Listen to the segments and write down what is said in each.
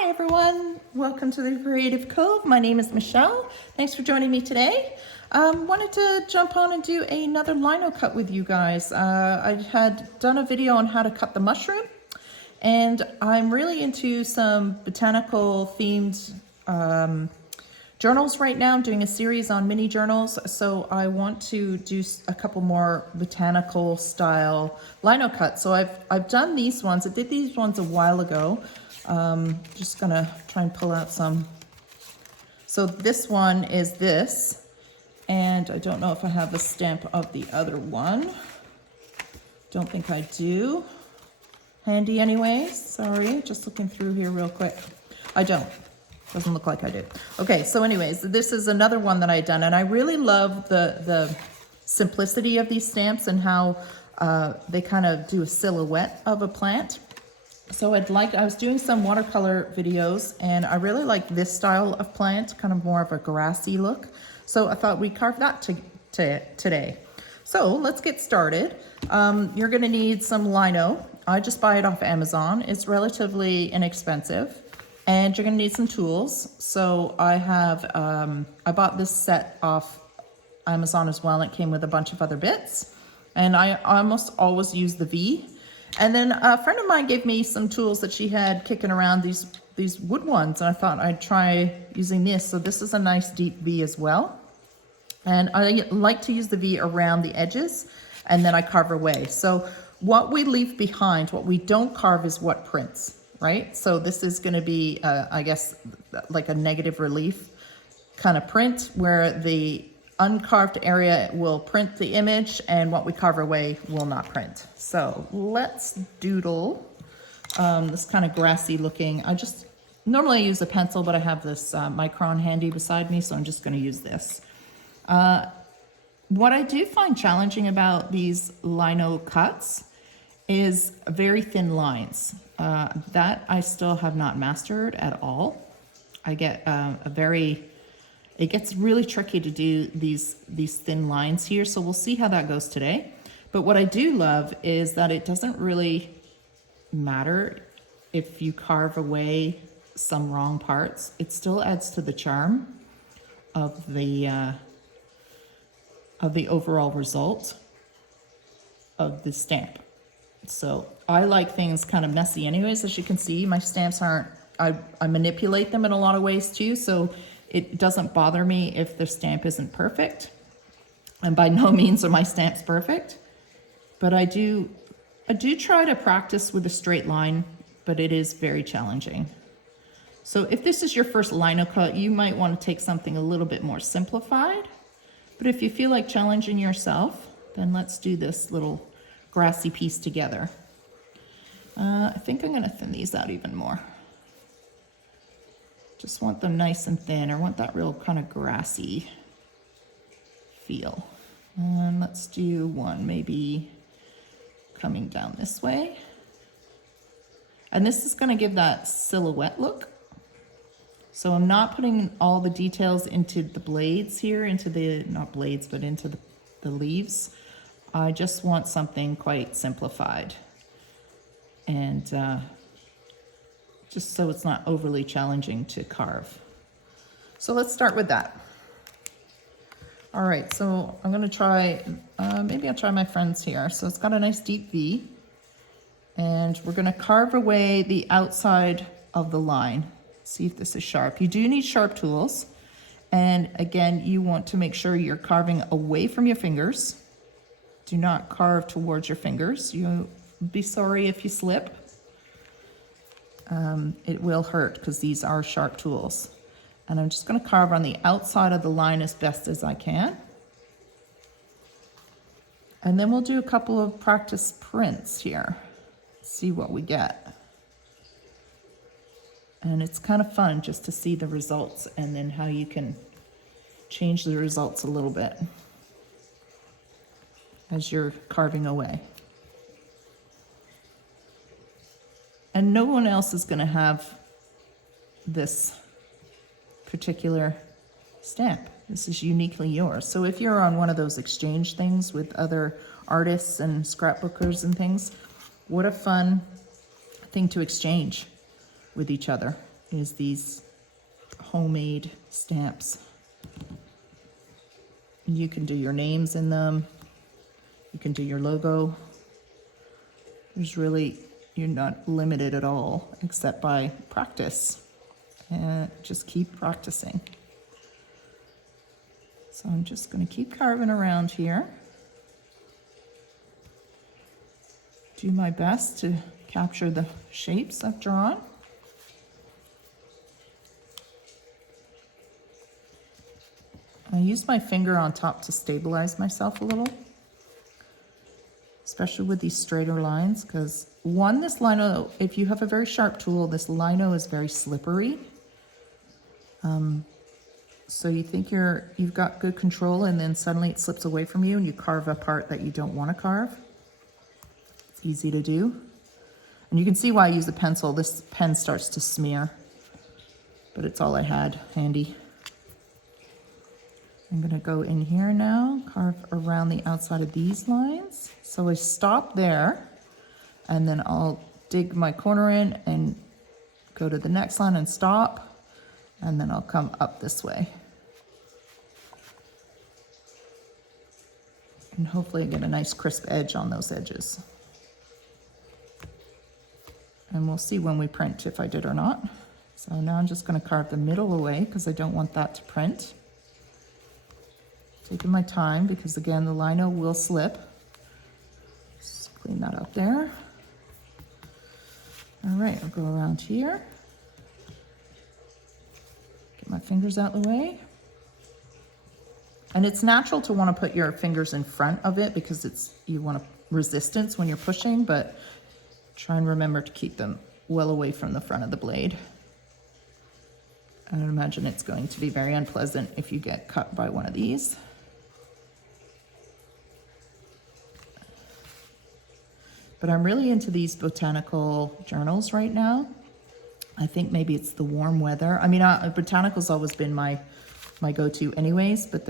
Hi everyone, welcome to the Creative Cove. My name is Michelle. Thanks for joining me today. Wanted to jump on and do another lino cut with you guys. I had done a video on how to cut the mushroom, and I'm really into some botanical themed journals right now. I'm doing a series on mini journals, so I want to do a couple more botanical style lino cuts. So I've done these ones. I did these ones a while ago. Just gonna try and pull out some. So this one is this, and I don't know if I have a stamp of the other one. Don't think I do. Handy anyways, sorry, just looking through here real quick. I don't, doesn't look like I do. Okay, so anyways, this is another one that I done, and I really love the simplicity of these stamps and how they kind of do a silhouette of a plant. So I was doing some watercolor videos, and I really like this style of plant, kind of more of a grassy look. So I thought we'd carve that today. So let's get started. You're gonna need some lino. I just buy it off Amazon. It's relatively inexpensive, and you're gonna need some tools. So I have, I bought this set off Amazon as well. It came with a bunch of other bits, and I almost always use the V. And then a friend of mine gave me some tools that she had kicking around, these wood ones, and I thought I'd try using this. So this is a nice deep V as well. And I like to use the V around the edges, and then I carve away. So what we leave behind, what we don't carve, is what prints, right? So this is gonna be, I guess, like a negative relief kind of print, where the uncarved area will print the image, and what we carve away will not print. So let's doodle this kind of grassy looking. Normally I use a pencil, but I have this micron handy beside me, so I'm just going to use this. What I do find challenging about these lino cuts is very thin lines. That I still have not mastered at all. I get it gets really tricky to do these thin lines here, so we'll see how that goes today. But what I do love is that it doesn't really matter if you carve away some wrong parts. It still adds to the charm of the overall result of the stamp. So I like things kind of messy anyways. As you can see, my stamps aren't, I manipulate them in a lot of ways too, so it doesn't bother me if the stamp isn't perfect. And by no means are my stamps perfect, but I do try to practice with a straight line, but it is very challenging. So if this is your first lino cut, you might want to take something a little bit more simplified. But if you feel like challenging yourself, then let's do this little grassy piece together. I think I'm gonna thin these out even more. Just want them nice and thin. I want that real kind of grassy feel. And let's do one maybe coming down this way. And this is going to give that silhouette look. So I'm not putting all the details into the blades here, into the, not blades, but into the leaves. I just want something quite simplified. And just so it's not overly challenging to carve. So let's start with that. All right, so I'm gonna try, maybe I'll try my friend's here. So it's got a nice deep V, and we're gonna carve away the outside of the line. See if this is sharp. You do need sharp tools. And again, you want to make sure you're carving away from your fingers. Do not carve towards your fingers. You'll be sorry if you slip. It will hurt because these are sharp tools. And I'm just going to carve on the outside of the line as best as I can. And then we'll do a couple of practice prints here. See what we get. And it's kind of fun just to see the results and then how you can change the results a little bit as you're carving away. And no one else is going to have this particular stamp. This is uniquely yours. So if you're on one of those exchange things with other artists and scrapbookers and things, what a fun thing to exchange with each other. is these homemade stamps. You can do your names in them. You can do your logo. There's really, you're not limited at all except by practice. And just keep practicing. So I'm just going to keep carving around here. Do my best to capture the shapes I've drawn. I use my finger on top to stabilize myself a little, especially with these straighter lines, because one, this lino, if you have a very sharp tool, this lino is very slippery. So you think you've got good control, and then suddenly it slips away from you and you carve a part that you don't want to carve. It's easy to do. And you can see why I use a pencil. This pen starts to smear, but it's all I had handy. I'm going to go in here now, carve around the outside of these lines. So I stop there, and then I'll dig my corner in and go to the next line and stop, and then I'll come up this way. And hopefully get a nice crisp edge on those edges. And we'll see when we print if I did or not. So now I'm just going to carve the middle away because I don't want that to print. Taking my time because, again, the lino will slip. Just clean that up there. All right, I'll go around here. Get my fingers out of the way. And it's natural to want to put your fingers in front of it because you want resistance when you're pushing, but try and remember to keep them well away from the front of the blade. I would imagine it's going to be very unpleasant if you get cut by one of these. But I'm really into these botanical journals right now. I think maybe it's the warm weather. I mean, botanical's always been my go-to anyways, but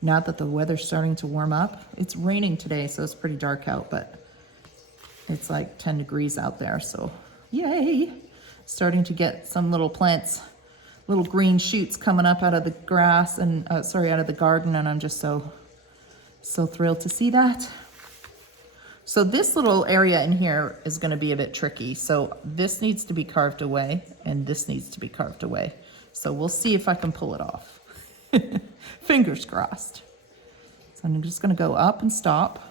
now that the weather's starting to warm up, it's raining today, so it's pretty dark out, but it's like 10 degrees out there, so yay! Starting to get some little plants, little green shoots coming up out of the grass and, out of the garden, and I'm just so thrilled to see that. So this little area in here is going to be a bit tricky. So this needs to be carved away, and this needs to be carved away. So we'll see if I can pull it off. Fingers crossed. So I'm just going to go up and stop.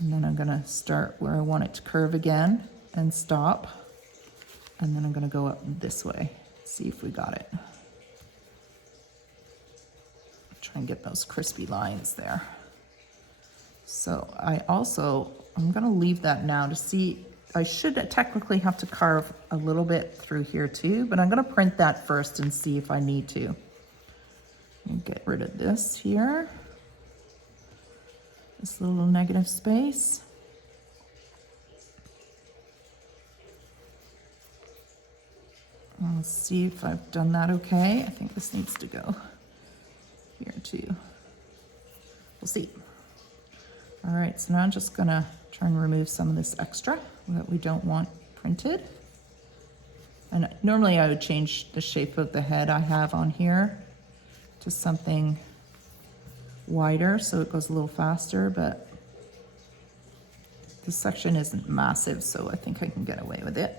And then I'm going to start where I want it to curve again and stop. And then I'm going to go up this way. See if we got it. Try and get those crispy lines there. So I'm going to leave that now to see. I should technically have to carve a little bit through here too, but I'm going to print that first and see if I need to. And get rid of this here. This little negative space. Let's see if I've done that okay. I think this needs to go here too. We'll see. All right, so now I'm just gonna try and remove some of this extra that we don't want printed. And normally I would change the shape of the head I have on here to something wider so it goes a little faster, but this section isn't massive, so I think I can get away with it.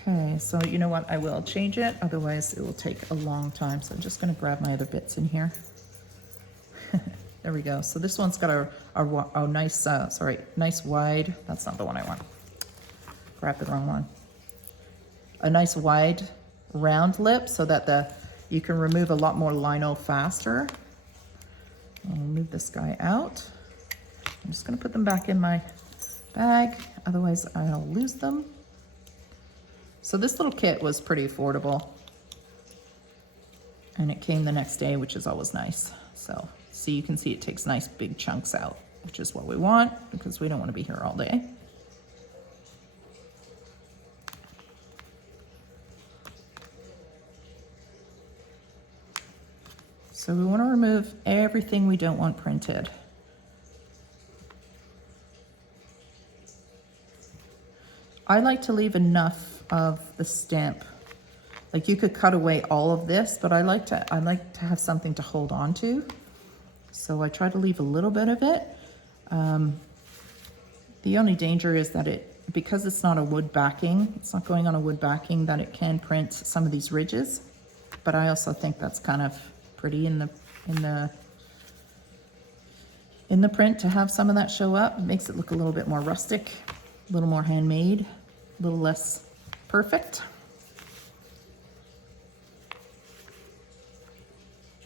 Okay, so you know what, I will change it, otherwise it will take a long time. So I'm just gonna grab my other bits in here. There we go. So this one's got a nice, nice wide, that's not the one I want. Grabbed the wrong one. A nice wide round lip so that you can remove a lot more lino faster. I'll move this guy out. I'm just gonna put them back in my bag, otherwise I'll lose them. So this little kit was pretty affordable, and it came the next day, which is always nice. So you can see it takes nice big chunks out, which is what we want because we don't want to be here all day. So we want to remove everything we don't want printed. I like to leave enough of the stamp. Like you could cut away all of this, but I like to have something to hold on to. So I try to leave a little bit of it. The only danger is that because it's not a wood backing, it's not going on a wood backing, that it can print some of these ridges. But I also think that's kind of pretty in the print to have some of that show up. It makes it look a little bit more rustic, a little more handmade, a little less perfect.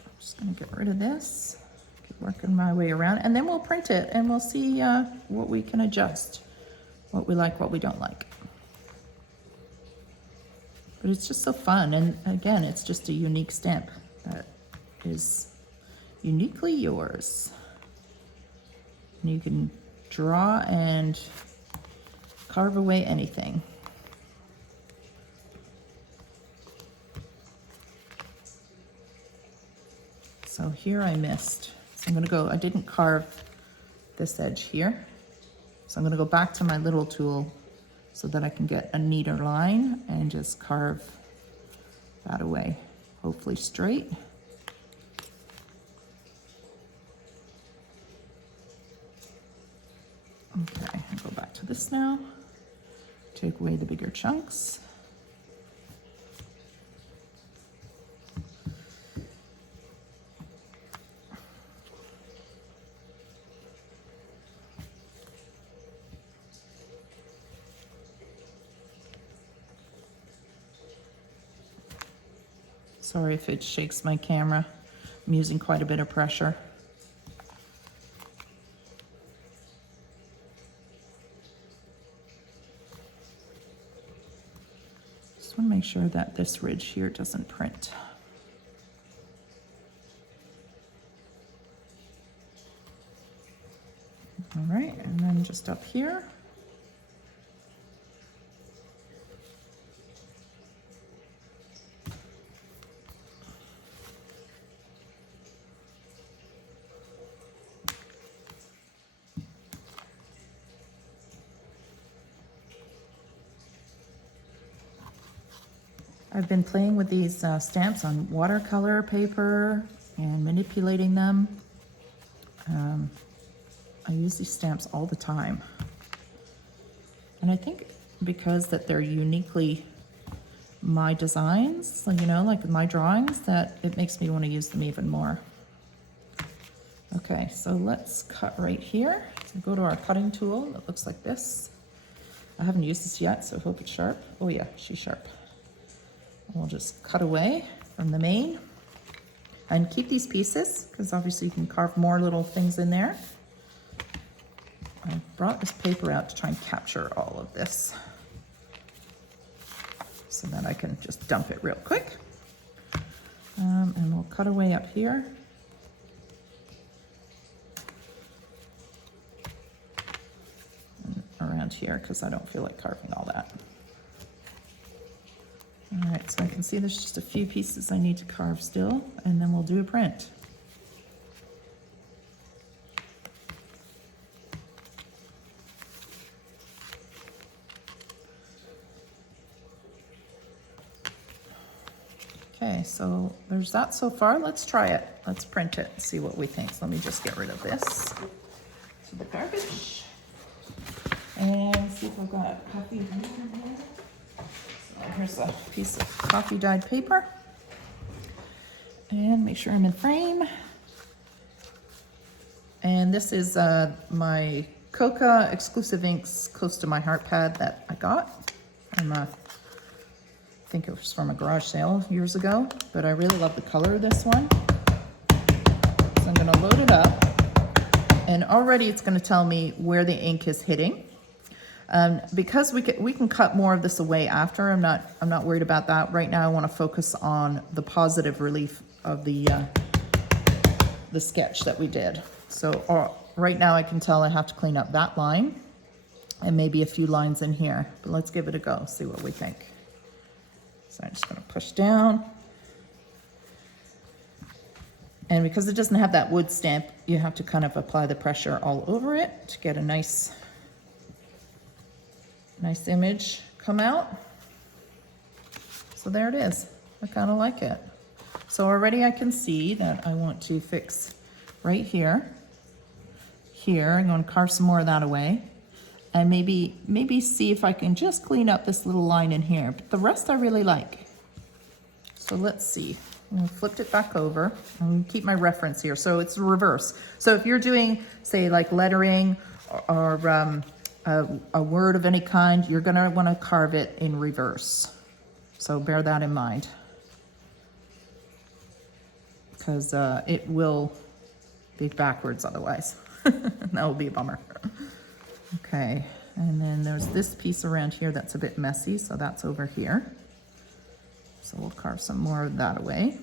I'm just gonna get rid of this, keep working my way around, and then we'll print it and we'll see what we can adjust, what we like, what we don't like. But it's just so fun, and again, it's just a unique stamp that is uniquely yours. And you can draw and carve away anything. So here I missed. So I'm gonna go, I didn't carve this edge here. So I'm gonna go back to my little tool so that I can get a neater line and just carve that away, hopefully straight. Okay, I'll go back to this now. Take away the bigger chunks. Sorry if it shakes my camera. I'm using quite a bit of pressure. Just want to make sure that this ridge here doesn't print. All right, and then just up here. I've been playing with these stamps on watercolor paper and manipulating them. I use these stamps all the time. And I think because that they're uniquely my designs, you know, like my drawings, that it makes me want to use them even more. Okay, so let's cut right here. So go to our cutting tool that looks like this. I haven't used this yet, so I hope it's sharp. Oh yeah, she's sharp. We'll just cut away from the main and keep these pieces because obviously you can carve more little things in there. I brought this paper out to try and capture all of this so that I can just dump it real quick. And we'll cut away up here. And around here because I don't feel like carving all that. All right, so I can see there's just a few pieces I need to carve still, and then we'll do a print. Okay, so there's that so far. Let's try it. Let's print it and see what we think. So let me just get rid of this to the garbage and see if I've got coffee in here. Here's a piece of coffee dyed paper and make sure I'm in frame. And this is my Coca Exclusive Inks Close to My Heart pad that I got from I think it was from a garage sale years ago, but I really love the color of this one. So I'm gonna load it up and already it's gonna tell me where the ink is hitting. Because we can cut more of this away after. I'm not worried about that. Right now I want to focus on the positive relief of the sketch that we did. So right now I can tell I have to clean up that line and maybe a few lines in here, but let's give it a go, see what we think. So I'm just going to push down And because it doesn't have that wood stamp, you have to kind of apply the pressure all over it to get a nice image come out. So there it is. I kind of like it. So already I can see that I want to fix right here. Here, I'm going to carve some more of that away. And maybe see if I can just clean up this little line in here. But the rest I really like. So let's see. I flipped it back over. I'm going to keep my reference here. So it's reverse. So if you're doing, say, like lettering or a word of any kind, you're going to want to carve it in reverse. So bear that in mind, because it will be backwards otherwise. That will be a bummer. Okay, and then there's this piece around here that's a bit messy, so that's over here. So we'll carve some more of that away.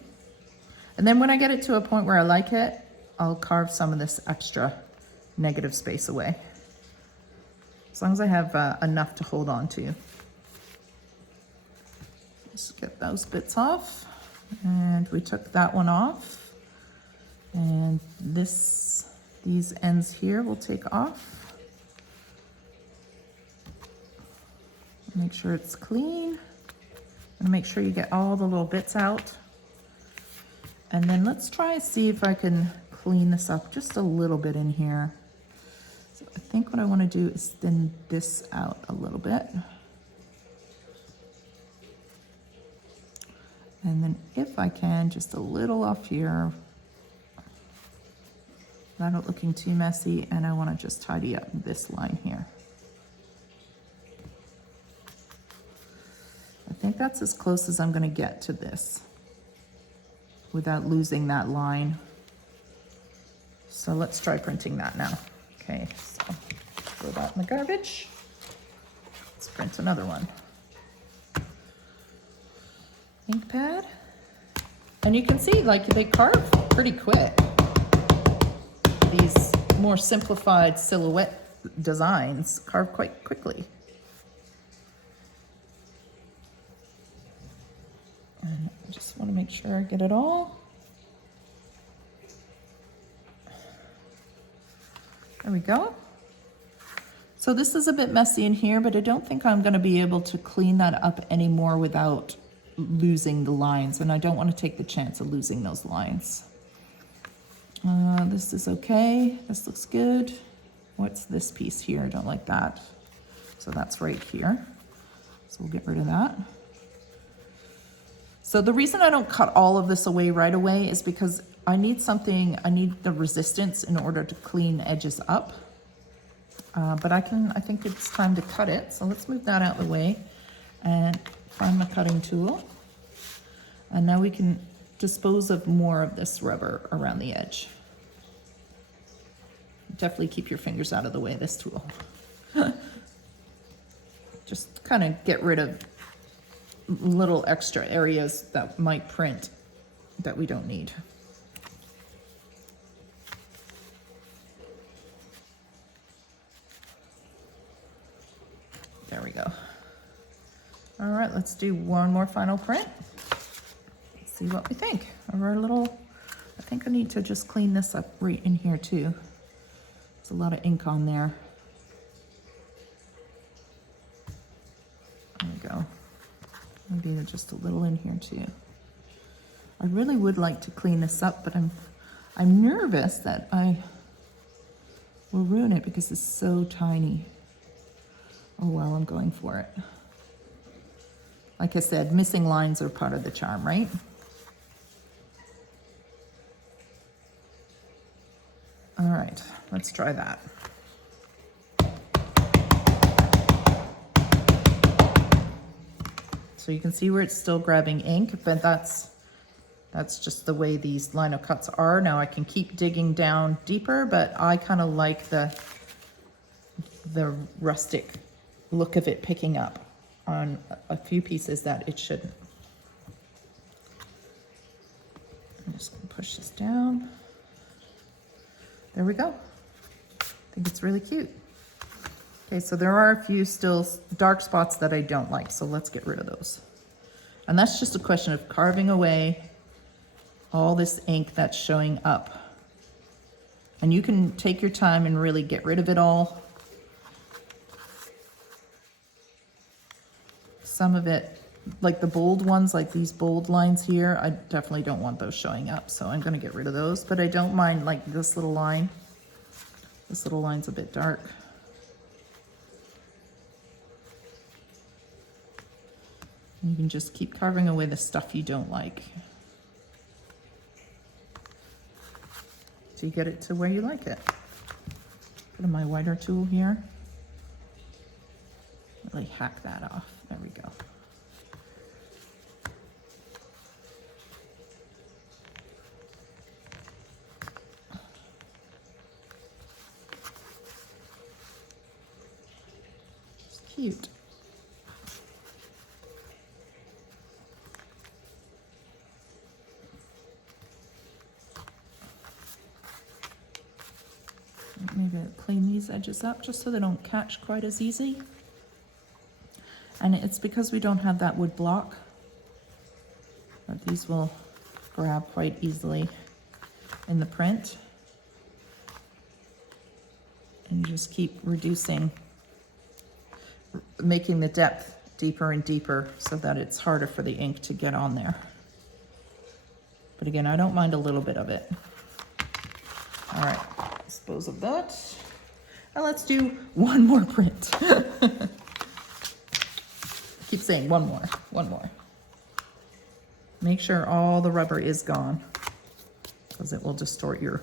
And then when I get it to a point where I like it, I'll carve some of this extra negative space away. As long as I have enough to hold on to. Just get those bits off. And we took that one off. And these ends here we'll take off. Make sure it's clean. And make sure you get all the little bits out. And then let's try and see if I can clean this up just a little bit in here. So I think what I want to do is thin this out a little bit. And then if I can, just a little off here, without it looking too messy, and I want to just tidy up this line here. I think that's as close as I'm going to get to this without losing that line. So let's try printing that now. Okay, so throw that in the garbage. Let's print another one. Ink pad. And you can see, like, they carve pretty quick. These more simplified silhouette designs carve quite quickly. And I just want to make sure I get it all. There we go. So this is a bit messy in here, but I don't think I'm going to be able to clean that up anymore without losing the lines, and I don't want to take the chance of losing those lines. This is okay. This looks good. What's this piece here? I don't like that. So that's right here. So we'll get rid of that. So the reason I don't cut all of this away right away is because I need the resistance in order to clean the edges up. But I think it's time to cut it. So let's move that out of the way and find my cutting tool. And now we can dispose of more of this rubber around the edge. Definitely keep your fingers out of the way of this tool. Just kind of get rid of little extra areas that might print that we don't need. There we go. All right, let's do one more final print. Let's see what we think of our little, I think I need to just clean this up right in here too. There's a lot of ink on there. There we go. Maybe just a little in here too. I really would like to clean this up, but I'm nervous that I will ruin it because it's so tiny. Oh well, I'm going for it. Like I said, missing lines are part of the charm, right? All right, let's try that. So you can see where it's still grabbing ink, but that's just the way these lino cuts are. Now I can keep digging down deeper, but I kind of like the rustic look of it picking up on a few pieces that it shouldn't. I'm just going to push this down. There we go. I think it's really cute. Okay, so there are a few still dark spots that I don't like, so let's get rid of those. And that's just a question of carving away all this ink that's showing up. And you can take your time and really get rid of it all. Some of it, like the bold ones, like these bold lines here, I definitely don't want those showing up, so I'm going to get rid of those. But I don't mind like this little line. This little line's a bit dark. You can just keep carving away the stuff you don't like, so you get it to where you like it. Put in my whiter tool here. Really hack that off. There we go. It's cute. Maybe clean these edges up just so they don't catch quite as easy. And it's because we don't have that wood block, but these will grab quite easily in the print. And you just keep reducing, making the depth deeper and deeper so that it's harder for the ink to get on there. But again, I don't mind a little bit of it. All right, dispose of that. And let's do one more print. Keep saying one more. Make sure all the rubber is gone, because it will distort your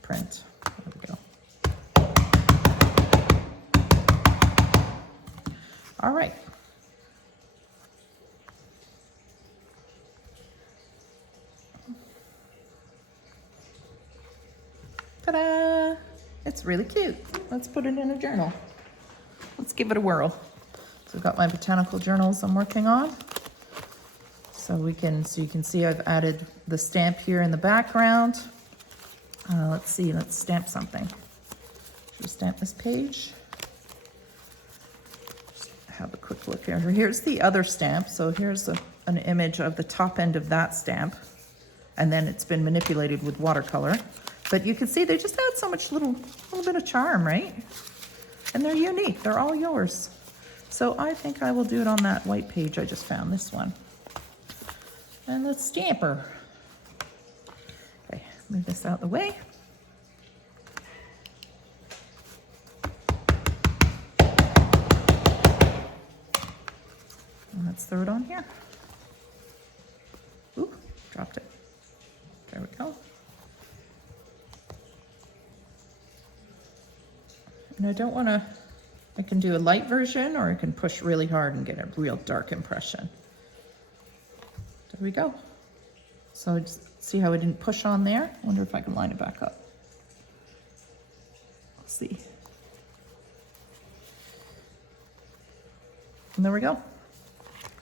print. There we go. All right. Ta-da! It's really cute. Let's put it in a journal. Let's give it a whirl. So I've got my botanical journals I'm working on. So you can see I've added the stamp here in the background. Let's see, let's stamp something. Should we stamp this page? Just have a quick look here. Here's the other stamp. So here's an image of the top end of that stamp. And then it's been manipulated with watercolor. But you can see they just add so much little bit of charm, right? And they're unique, they're all yours. So I think I will do it on that white page I just found, this one. And let's stamp her. Okay, move this out of the way. And let's throw it on here. Ooh, dropped it. There we go. And I don't want to, I can do a light version, or I can push really hard and get a real dark impression. There we go. So just see how I didn't push on there? I wonder if I can line it back up. Let's see. And there we go.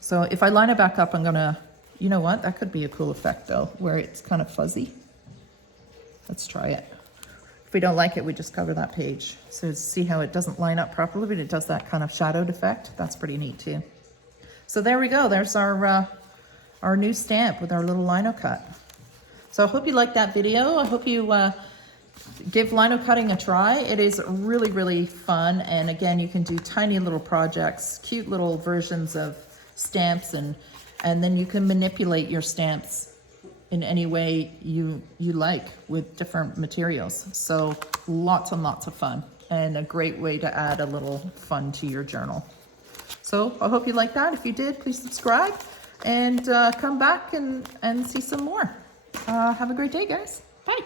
So if I line it back up, I'm gonna, you know what? That could be a cool effect though, where it's kind of fuzzy. Let's try it. If we don't like it, we just cover that page. So see how it doesn't line up properly, but it does that kind of shadowed effect. That's pretty neat too. So there we go. There's our new stamp with our little lino cut. So I hope you liked that video. I hope you give lino cutting a try. It is really, really fun. And again, you can do tiny little projects, cute little versions of stamps, and then you can manipulate your stamps in any way you like with different materials. So lots and lots of fun, and a great way to add a little fun to your journal. So I hope you liked that. If you did, please subscribe and come back and see some more. Have a great day, guys. Bye.